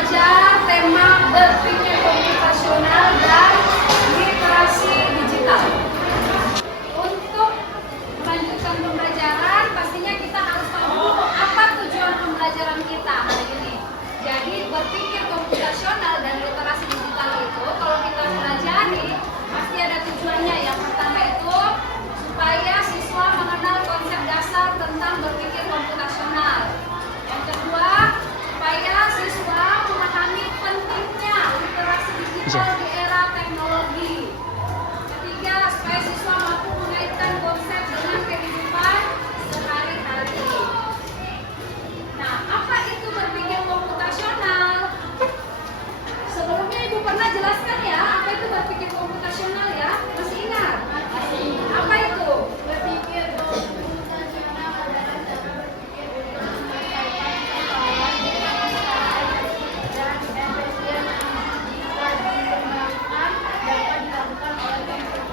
belajar tema berpikir komputasional dan literasi digital. Untuk melanjutkan pembelajaran, pastinya kita harus tahu apa tujuan pembelajaran kita hari ini. Jadi berpikir komputasional dan literasi digital itu kalau kita pelajari pasti ada tujuannya. Yang pertama itu supaya siswa mengenal konsep dasar tentang berpikir komputasional. Yang kedua, supaya siswa memahami pentingnya literasi digital di era teknologi. Ketiga, supaya siswa mampu mengaitkan konsep dengan kehidupan sehari-hari. Nah, apa itu berpikir komputasional? Sebelumnya Ibu pernah jelaskan ya, apa itu berpikir komputasional ya? Masih ingat? Apa itu? Berpikir komputasional adalah cara berpikir untuk menyelesaikan persoalan dengan dan efisien jika dikembangkan dapat dilakukan oleh komputer.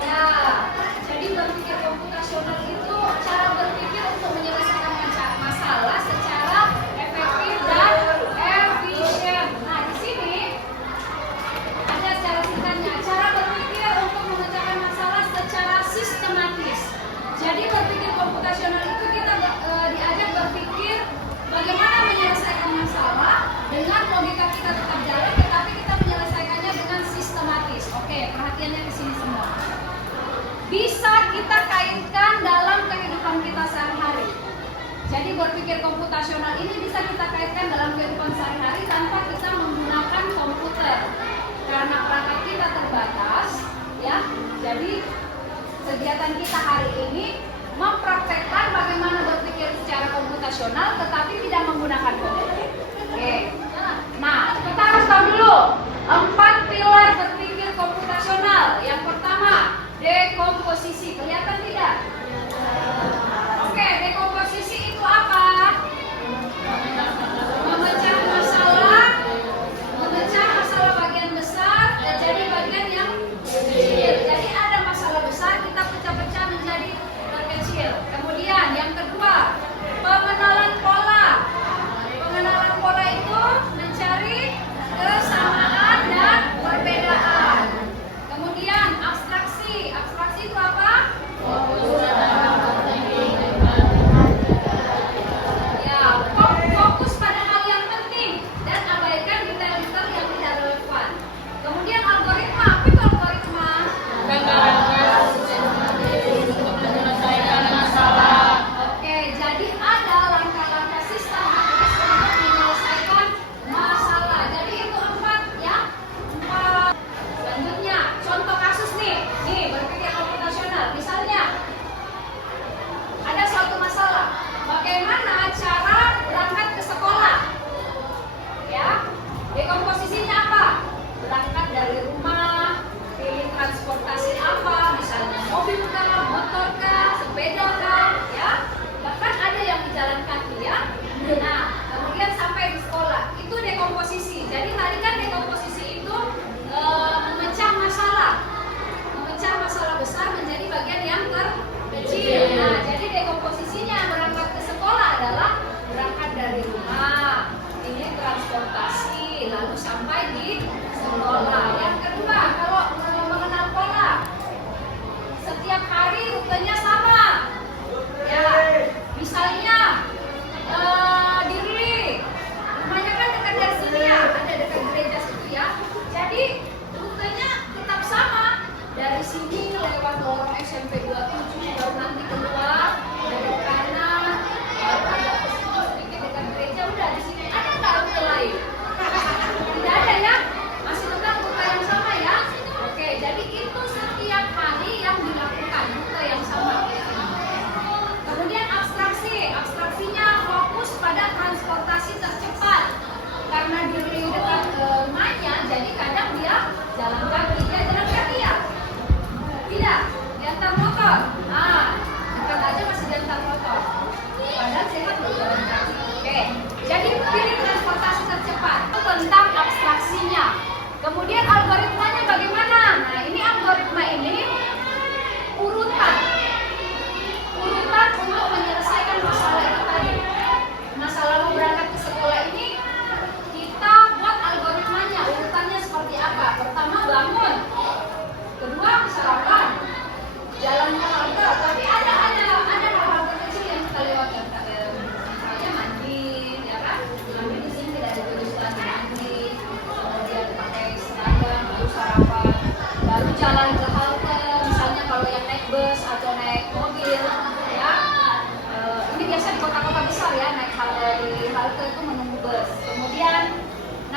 Ya, jadi berpikir komputasional itu cara berpikir untuk menyelesaikan masalah secara efektif dan efisien. Nah, di sini ada cara singkatnya, cara berpikir untuk memecahkan masalah secara sistematis. Jadi berpikir komputasional itu kita diajak berpikir bagaimana menyelesaikan masalah dengan logika kita tetap jalan, tetapi kita menyelesaikannya dengan sistematis. Oke, perhatiannya ke sini semua. Bisa kita kaitkan dalam kehidupan kita sehari-hari. Jadi berpikir komputasional ini bisa kita kaitkan dalam kehidupan sehari-hari tanpa kita menggunakan komputer. Karena perangkat kita terbatas, ya. Jadi kegiatan kita hari ini mempraktekkan bagaimana berpikir secara komputasional tetapi tidak menggunakan komputer. Oke. Nah, kita harus tahu dulu 4 pilar berpikir komputasional. Yang pertama, dekomposisi. Kelihatan tidak? Oke, dekomposisi itu apa? Memecah masalah bagian besar dan jadi bagian yang kecil. Jadi ada masalah besar, kita pecah-pecah menjadi kecil. Kemudian yang kedua, pengenalan pola. Pengenalan pola itu mencari kesamaan dan perbedaan. Kemudian abstraksi. Abstraksi itu apa?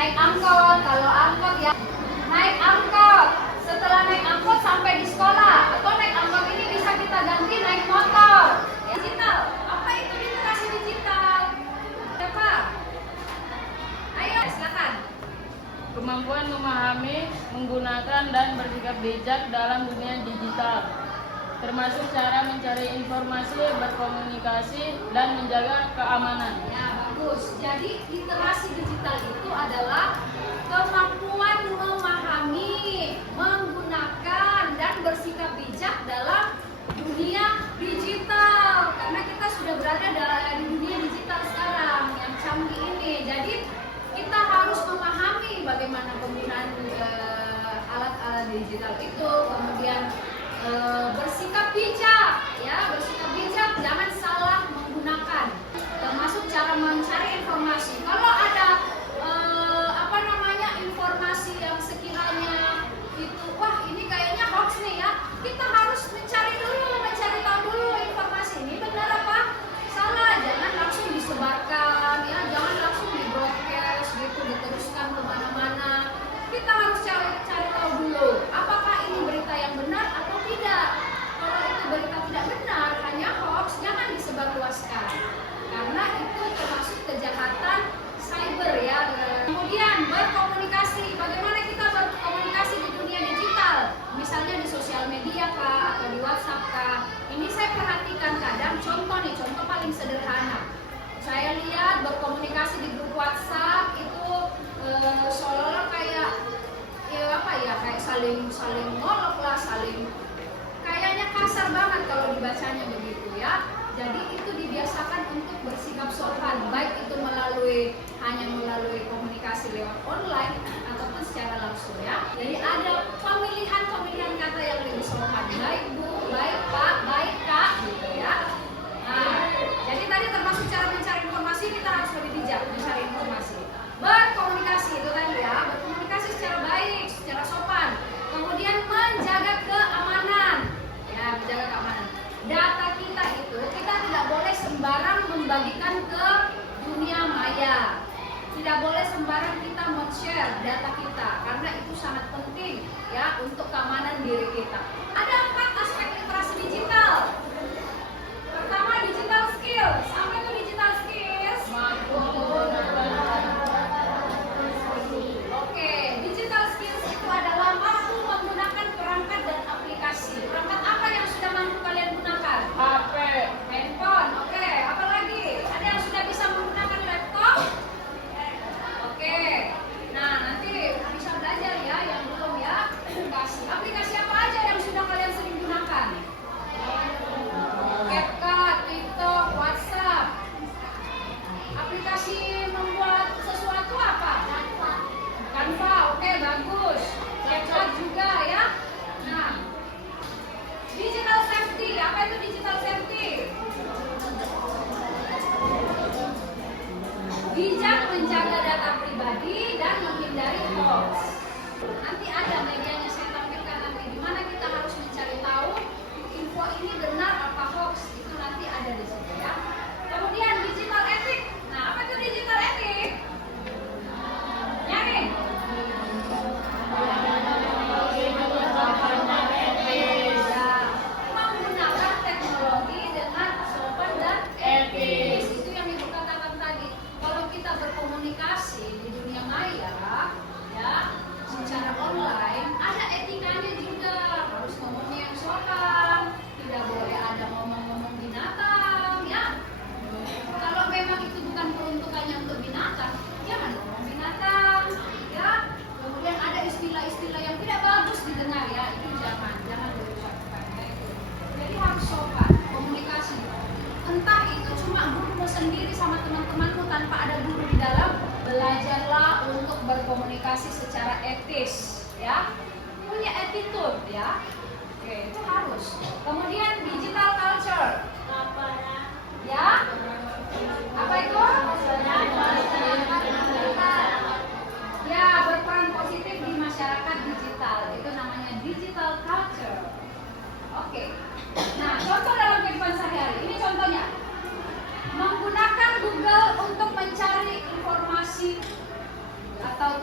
naik angkot, kalau angkot ya naik angkot. Setelah naik angkot sampai di sekolah, atau naik angkot ini bisa kita ganti naik motor. Ya, digital. Apa itu literasi digital? Siapa? Ayo, silakan. Kemampuan memahami, menggunakan, dan bersikap bijak dalam dunia digital, termasuk cara mencari informasi, berkomunikasi, dan menjaga keamanan. Ya, bagus. Jadi literasi digital itu adalah kemampuan memahami, menggunakan, dan bersikap bijak dalam dunia digital. Karena kita sudah berada di dunia digital sekarang yang canggih ini. Jadi kita harus memahami bagaimana penggunaan alat-alat digital itu, kemudian bersikap bijak, ya, bersikap bijak, jangan salah menggunakan, termasuk cara mencari informasi. Kalau ada informasi yang sekiranya itu, wah ini kayaknya hoax nih ya, kita harus mencari tahu dulu informasi ini benar apa salah, jangan langsung disebarkan, ya, jangan langsung di broadcast gitu, diteruskan kemana-mana. Kita harus cari tahu dulu apakah ini berita yang benar atau tidak. Kalau itu berita tidak benar, hanya hoax, jangan disebarluaskan, karena itu termasuk kejahatan cyber, ya. Kemudian berkomunikasi, bagaimana kita berkomunikasi di dunia digital, misalnya di sosial media kah, atau di WhatsApp kah. Ini saya perhatikan kadang, contoh paling sederhana, saya lihat berkomunikasi di grup WhatsApp itu seolah-olah kayak kayak saling ngolok lah, kayaknya kasar banget kalau dibacanya begitu, ya. Jadi itu dibiasakan untuk bersikap sopan, baik itu hanya melalui komunikasi lewat online ataupun secara langsung, ya. Jadi ada pemilihan kata yang lebih sopan, baik Bu, baik Pak, baik Kak, gitu, ya. Nah, jadi tadi termasuk cara mencari informasi, kita harus lebih bijak mencari informasi. Berkomunikasi itu tadi, ya, berkomunikasi secara baik, secara sopan. Kemudian menjaga keamanan, ya, menjaga keamanan. Data kita itu, kita tidak boleh sembarang membagikan ke dunia maya. Tidak boleh sembarang kita men-share data kita, karena itu sangat penting, ya, untuk keamanan diri kita. Ada 4 aspek literasi digital. Pertama, digital skills. Apa itu digital skills? Oke, digital skills itu adalah mampu menggunakan perangkat dan aplikasi. Perangkat apa yang sudah mampu kalian gunakan? HP, handphone. Oke, apa lagi? Ada yang sudah bisa menggunakan laptop? Oke. Nah, nanti bisa belajar, ya, yang belum, ya. Aplikasi apa aja yang sudah kalian sering gunakan? CapCut, TikTok, WhatsApp. Aplikasi membuat sesuatu apa? Canva. Oke, bagus. CapCut juga, ya. Nah, digital safety. Apa itu digital safety? Bijak menjaga data pribadi dan menghindari hoax. Nanti ada medianya saya tampilkan nanti, di mana kita harus mencari tahu info ini benar apa hoax, itu nanti ada di situ, ya. Kemudian digital ethic. Nah, apa itu digital ethic? Nyanyi. Menggunakan teknologi dengan sopan dan etis. Itu yang ibu katakan tadi. Kalau kita berkomunikasi di dunia maya, ya, secara online, ada etikanya juga. Harus ngomongnya yang sopan, tidak boleh ada ngomong-ngomong binatang, ya. Kalau memang itu bukan peruntukannya untuk binatang, jangan ngomong binatang, ya. Kemudian ada istilah-istilah yang tidak bagus didengar, ya, itu jangan diucapkan, ya, itu. Jadi harus sopan komunikasi. Entah itu cuma gurumu sendiri sama teman-temanmu tanpa ada guru di dalam, belajarlah untuk berkomunikasi secara etis, ya. Punya attitude, ya. Oke, itu harus. Kemudian digital culture. Ya. Apa itu? Ya, berperan positif di masyarakat digital. Itu namanya digital culture. Oke. Nah, contoh dalam kehidupan sehari-hari. Ini contohnya. Menggunakan Google untuk mencari informasi atau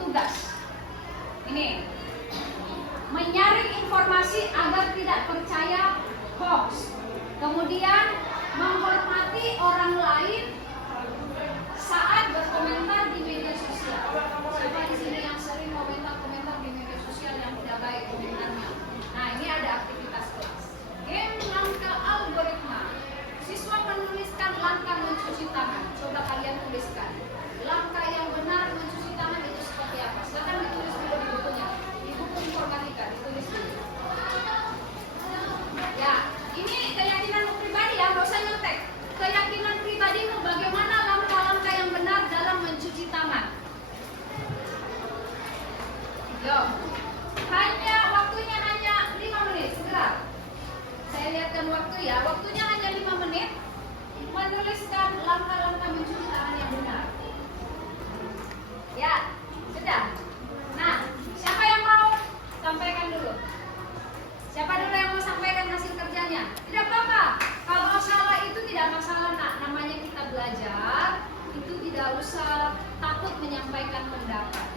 usah takut menyampaikan pendapat.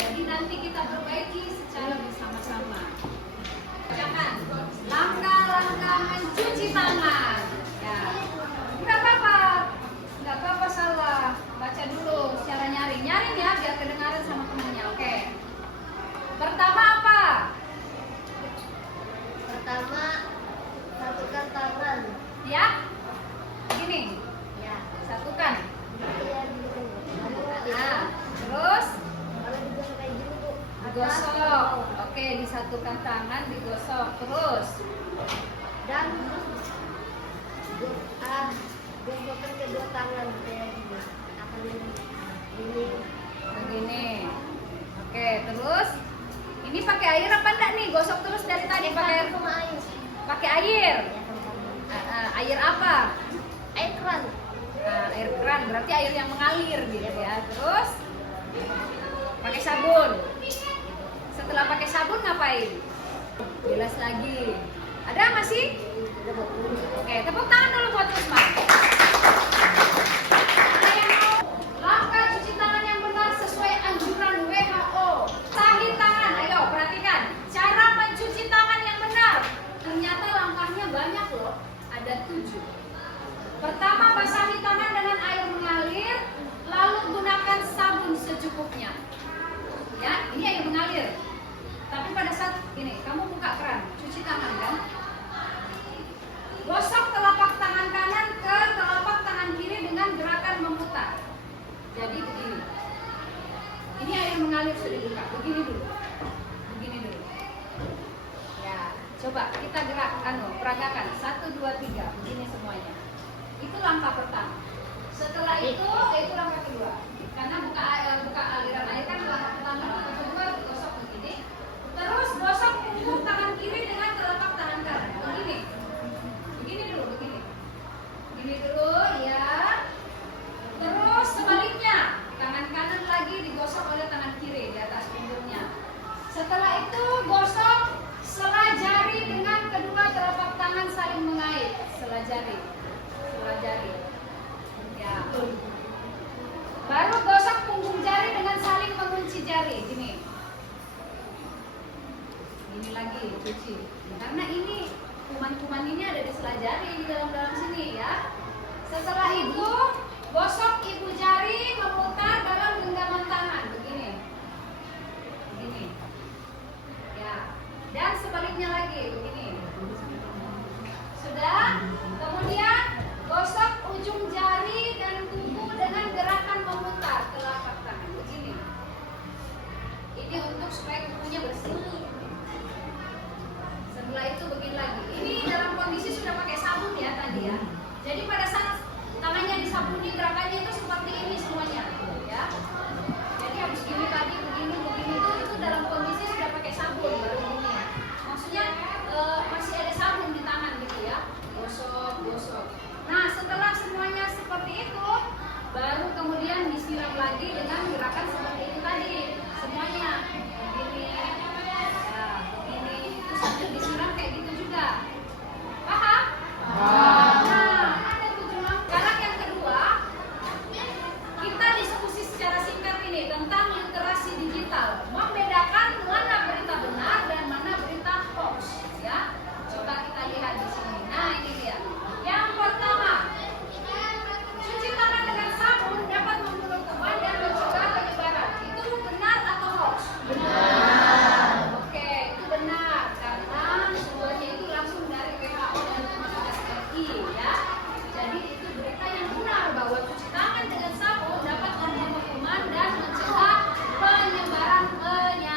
Jadi nanti kita perbaiki secara bersama-sama. Jangan langkah-langkah mencuci tangan. Ya, nggak apa-apa salah. Baca dulu secara nyaring ya, biar kedengaran sama temannya. Oke. Pertama apa? Pertama, satukan tangan. Ya, gini. Ya. Satukan. Ya, gitu. Nah, terus Kalau digosok kayak gini, Bu. digosok. Oke, disatukan tangan, digosok. Terus Dan gosokkan kedua tangan kayak gini. Akan ini. begini. Oke, terus ini pakai air apa enggak nih? Gosok terus dari tadi pakai air. sama air. Pakai air. Ya, sama-sama. Air apa? Air keran. Nah, air keran berarti air yang mengalir gitu ya. Terus pakai sabun. Setelah pakai sabun ngapain? Bilas lagi. Ada masih? Oke, tepuk tangan dulu buat Usman. Ada yang mau langkah cuci tangan yang benar sesuai anjuran WHO. Sahin tangan, ayo perhatikan. Cara mencuci tangan yang benar. Ternyata langkahnya banyak loh. Ada 7. Pertama, basahi tangan dengan air mengalir, lalu gunakan sabun secukupnya. Ya, ini air mengalir. Tapi pada saat ini, kamu buka keran, cuci tangan kan? Gosok telapak tangan kanan ke telapak tangan kiri dengan gerakan memutar. Jadi begini. Ini air mengalir sudah dibuka. Begini dulu. Begini dulu. Ya, coba kita gerakkan loh, peragakan. 1, 2, 3. Begini semuanya. Itu langkah pertama. Setelah itu langkah kedua. Karena buka aliran air kan langkah pertama. Langkah kedua gosok begini. Terus gosok punggung tangan kiri dengan telapak tangan kanan. Begini. Begini dulu, begini. Begini dulu ya. Terus sebaliknya, tangan kanan lagi digosok oleh tangan kiri di atas punggungnya. Setelah itu gosok sela jari dengan kedua telapak tangan saling mengait. Sela jari. Ya. Baru gosok punggung jari dengan saling mengunci jari. Gini. Gini lagi, cuci. Karena ini kuman-kuman ini ada di sela jari di dalam sini ya. Setelah itu gosok ibu jari memutar dalam genggaman tangan. Begini. Begini. Ya. Dan sebaliknya lagi. Begini. Sudah. Kemudian gosok ujung jari dan kuku dengan gerakan memutar telapak tangan. Begini. Ini untuk supaya kukunya bersih. Setelah itu begini lagi. Ini dalam kondisi sudah pakai sabun ya tadi ya. Jadi pada saat tangannya disabuni gerakannya itu seperti ini semuanya ya. Jadi habis gini tadi begini itu dalam kondisi sudah pakai sabun baru begini. Maksudnya masih ada sabun di tangan gitu ya. Gosok. Nah, setelah semuanya seperti itu, baru kemudian disiram lagi dengan gerakan seperti itu tadi. Semuanya begini. Ya, begini. Itu sambil disiram kayak gitu juga. Paham? Nah, ada 7 langkah. Sekarang yang kedua, kita diskusi secara singkat ini tentang literasi digital. Membedakan mana berita benar dan mana berita hoax. Ya, coba kita lihat di sini. Nah, ini dia. Yang pertama, cuci tangan dengan sabun dapat membunuh kuman dan mencegah penyebaran. Itu benar atau hoax? Benar. Oke, itu benar karena sumbernya itu langsung dari WHO dan SRI ya. Jadi itu berita yang benar bahwa cuci tangan dengan sabun dapat membunuh kuman dan mencegah penyebaran penyakit.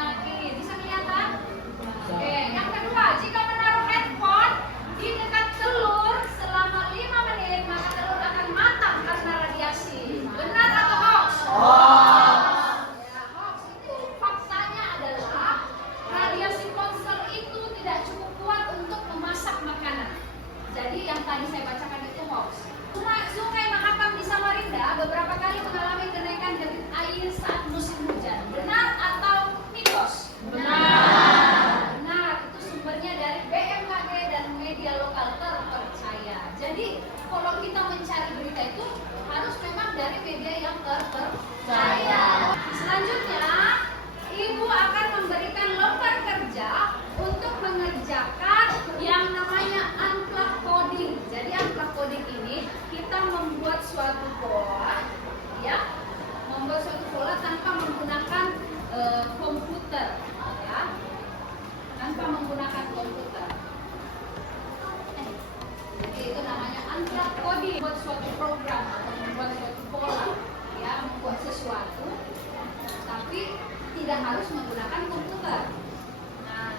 terpercaya. Selanjutnya, Ibu akan memberikan lembar kerja untuk mengerjakan yang namanya unplug coding. Jadi unplug coding ini kita membuat suatu pola, ya, membuat suatu pola tanpa menggunakan komputer, ya, tanpa menggunakan komputer. Jadi itu namanya unplug coding, membuat suatu program atau membuat suatu pola, ya, membuat sesuatu, tapi tidak harus menggunakan komputer. Nah,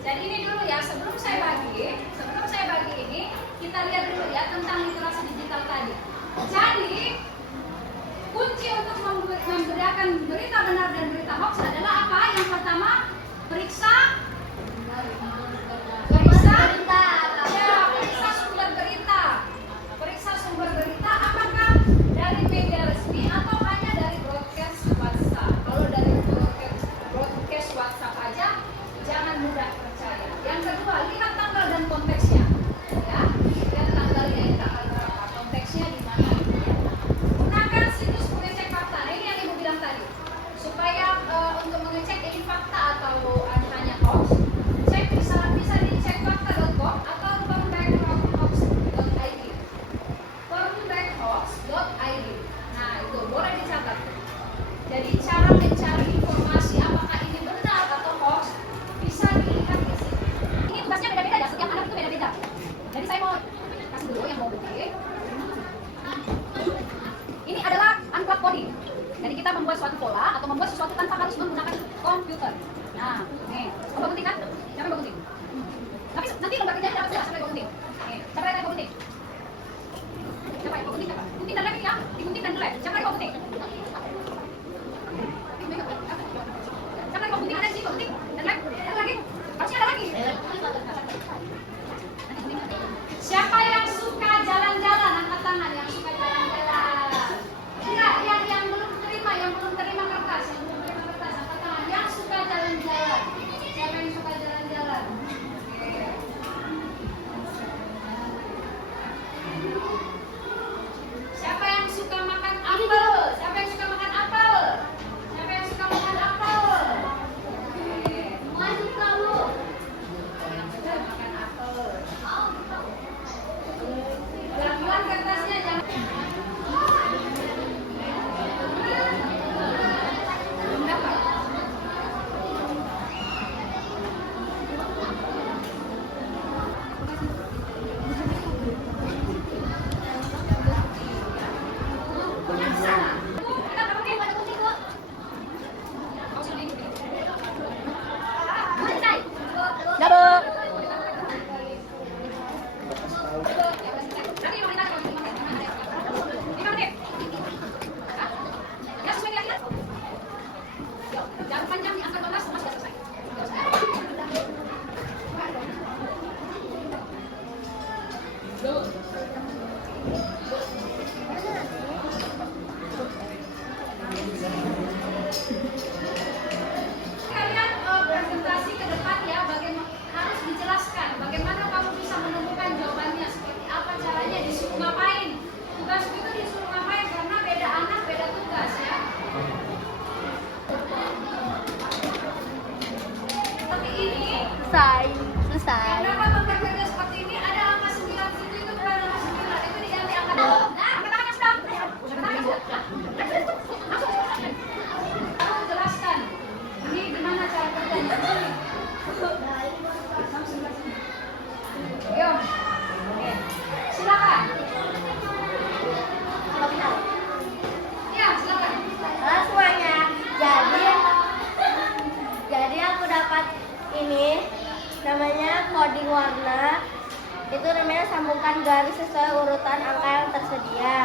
jadi ini dulu ya, sebelum saya bagi ini, kita lihat dulu ya tentang literasi digital tadi. Jadi kunci untuk membedakan berita benar dan berita hoax adalah apa? Yang pertama, periksa sumber berita. Periksa sumber berita apakah dari media resmi atau hanya dari broadcast WhatsApp. Kalau dari broadcast WhatsApp aja jangan mudah percaya. Yang kedua, lihat tanggal dan konteksnya. Ya, lihat tanggalnya, ini tanggal berapa, konteksnya di mana. Gunakan situs pengecek fakta. Nah, ini yang Ibu bilang tadi. Supaya untuk mengecek ini fakta atau hanya hoax, cek bisa dicek fakta.com atau firmbackhoax.id. Firmbackhoax.id. Nah, itu boleh dicatat. Jadi cara mencari informasi apakah ini benar atau hoax bisa dilihat di sini. Ini tugasnya beda-beda ya, setiap anak itu beda-beda. Jadi saya mau kasih dulu yang mau bukti. Ini adalah unplug coding. Jadi kita membuat suatu pola atau membuat sesuatu tanpa harus menggunakan komputer. Nah, nih, mau gunting kan? Siapa yang mau gunting? Tapi nanti lembar kerja dapat jelas siapa yang mau gunting. Nih, siapa yang mau gunting? Siapa yang mau gunting siapa? Gunting dan lem ya, digunting dan lem. Siapa yang mau gunting? Siapa yang mau gunting? Ada di sini mau gunting dan lem. Ada lagi? Harusnya ada lagi. Siapa yang suka jalan-jalan? Angkat tangan yang suka jalan-jalan. Enggak, yang belum terima kertas, angkat tangan. Yang suka jalan-jalan. Siapa yang suka jalan-jalan? Oke. Siapa yang suka makan apel? Siapa yang suka makan apel? Siapa yang suka makan apel? Oke. Maju kamu. Yang suka makan apel. Pelan-pelan kertasnya jangan. Belum dapat. Yang sana. Kita pakai pada kunci kok. Kau sudah ini. Selesai. Dapat. Nanti 5 menit lagi, 5 menit. 5 menit. Hah? Ya, sesuai kira-kira. Yuk, jangan panjang nih, angka 12 sudah selesai. Sudah selesai. Kalian presentasi ke depan ya, harus dijelaskan bagaimana kamu bisa menemukan jawabannya, seperti apa caranya, disuruh ngapain. Tugas itu disuruh ngapain karena beda anak beda tugas ya. Seperti ini. Selesai. Kenapa lembar kerja seperti ini ada angka 9 situ, itu bukan angka 9, itu diganti angka 2. Nah, angkat tangan yang sudah. Angkat tangan yang sudah. Langsung. Kamu jelaskan ini gimana cara kerjanya. Yuk. Oke. Silakan. Ya, silakan. Halo semuanya. Jadi aku dapat ini namanya coding warna. Itu namanya sambungkan garis sesuai urutan angka yang tersedia.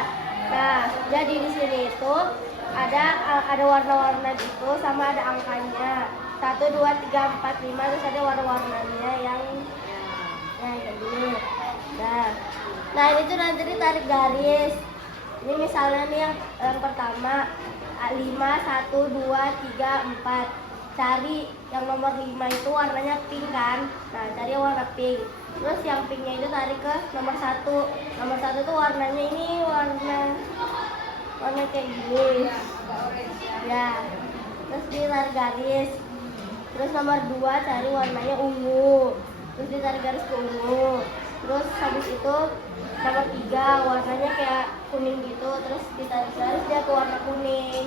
Nah, jadi di sini itu ada warna-warna gitu sama ada angkanya. 1 2 3 4 5 terus ada warna-warnanya yang gini. Nah, ini tuh nanti ditarik garis. Ini misalnya nih yang pertama 5 1 2 3 4. Cari yang nomor 5 itu warnanya pink kan. Nah, cari warna pink. Terus yang pinknya itu tarik ke nomor 1. Nomor 1 tuh warnanya ini warna kayak gini. Ya, agak orange ya. Ya. Terus ditarik garis. Terus nomor 2 cari warnanya ungu. Terus ditarik garis ke ungu. Terus habis itu nomor 3 warnanya kayak kuning gitu. Terus ditarik garis dia ke warna kuning.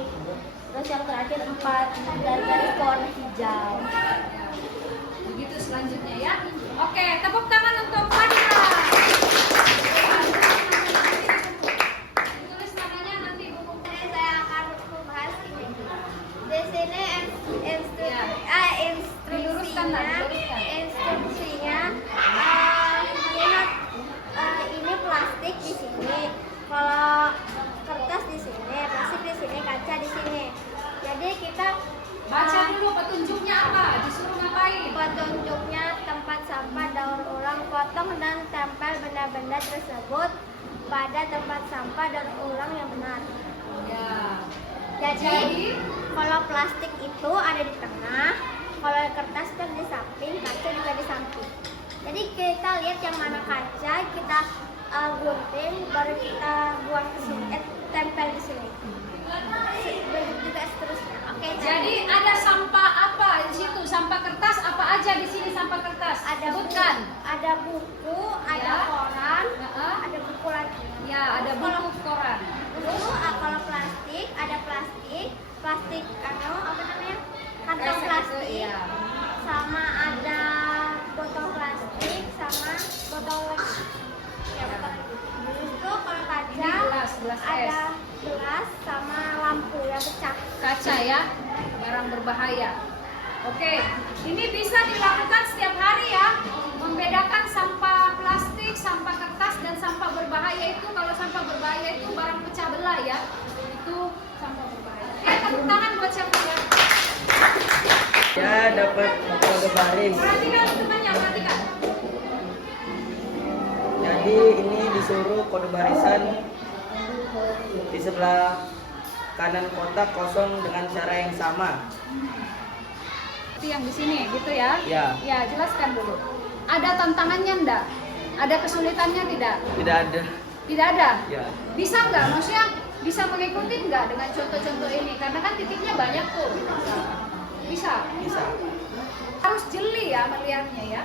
Terus yang terakhir 4 ditarik garis ke warna hijau. Begitu selanjutnya ya. Oke, tepuk tangan untuk Fadila. Tulis namanya nanti buku. Ini saya akan membahas ini. Di sini Diluruskan lah, diluruskan. instruksinya ini plastik di sini. Kalau kertas di sini, plastik di sini, kaca di sini. Jadi kita Baca dulu petunjuknya apa? Disuruh ngapain? petunjuknya tempat sampah daur ulang, potong dan tempel benda-benda tersebut pada tempat sampah daur ulang yang benar. Ya. Jadi kalau plastik itu ada di tengah, kalau kertas kan di samping, kaca juga di samping. Jadi kita lihat yang mana kaca, kita gunting, baru kita buang ke sini, tempel di sini. Begitu seterusnya. Oke. Jadi ada sampah apa di situ? Sampah kertas apa aja di sini sampah kertas? ada Sebutkan. ada buku, ada Ya. koran, Heeh. ada buku lagi. Ya, ada buku koran. Terus kalau plastik, ada plastik apa namanya? Kantong plastik. Iya. Sama ada botol plastik sama botol lagi. Ya, botol lagi. Terus tuh kalau kaca Ini gelas es. ada gelas sama lampu yang pecah. Kaca ya, barang berbahaya. Oke, ini bisa dilakukan setiap hari ya. Membedakan sampah plastik, sampah kertas, dan sampah berbahaya itu. Kalau sampah berbahaya itu barang pecah belah ya. Itu sampah berbahaya. Oke, tepuk tangan buat siapa ya? Ya dapat kode baris. Perhatikan temannya, perhatikan. Jadi ini disuruh kode barisan di sebelah kanan kotak kosong dengan cara yang sama. Itu yang di sini, gitu ya? Ya. Ya, jelaskan dulu. Ada tantangannya enggak? Ada kesulitannya tidak? Tidak ada. Tidak ada? Ya. Bisa nggak? Maksudnya bisa mengikuti nggak dengan contoh-contoh ini? Karena kan titiknya banyak tuh. Bisa? Bisa. Harus jeli ya melihatnya ya.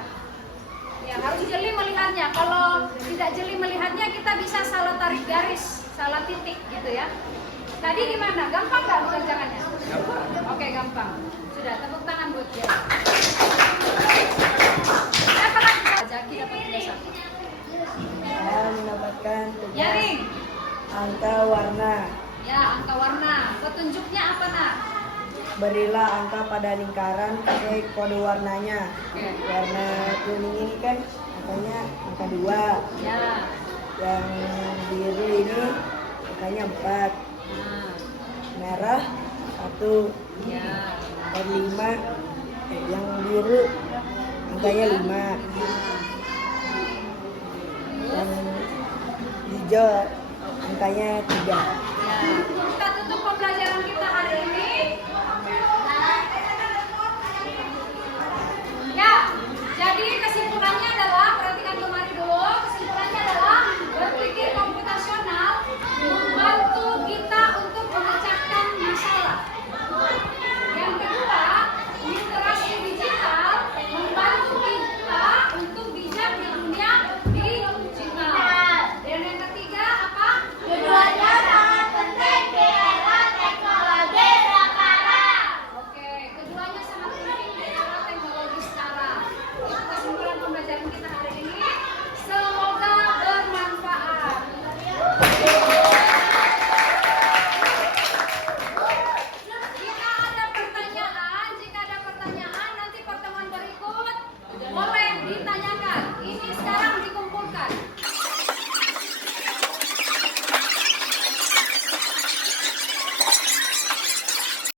Ya, harus jeli melihatnya. Kalau tidak jeli melihatnya, kita bisa salah tarik garis, salah titik gitu ya. Tadi gimana? Gampang nggak mengerjakannya? Gampang. Oke, gampang. Sudah, tepuk tangan buat dia. Apa lagi? Jaki dapat tugas apa? Saya mendapatkan tugas Yaring. angka warna. Ya, angka warna. Petunjuknya apa, Nak? Berilah angka pada lingkaran pakai kode warnanya. Oke. Warna kuning ini kan angkanya angka 2. Ya. Yang biru ini angkanya 4. Nah, Merah 1. ya. Dan 5. Yang biru angkanya 5. Yang hijau angkanya 3. Ya. Kita tutup pembelajaran kita hari ini. Ya, jadi kesimpulannya adalah, perhatikan lemari dulu, kesimpulannya adalah berpikir komputasional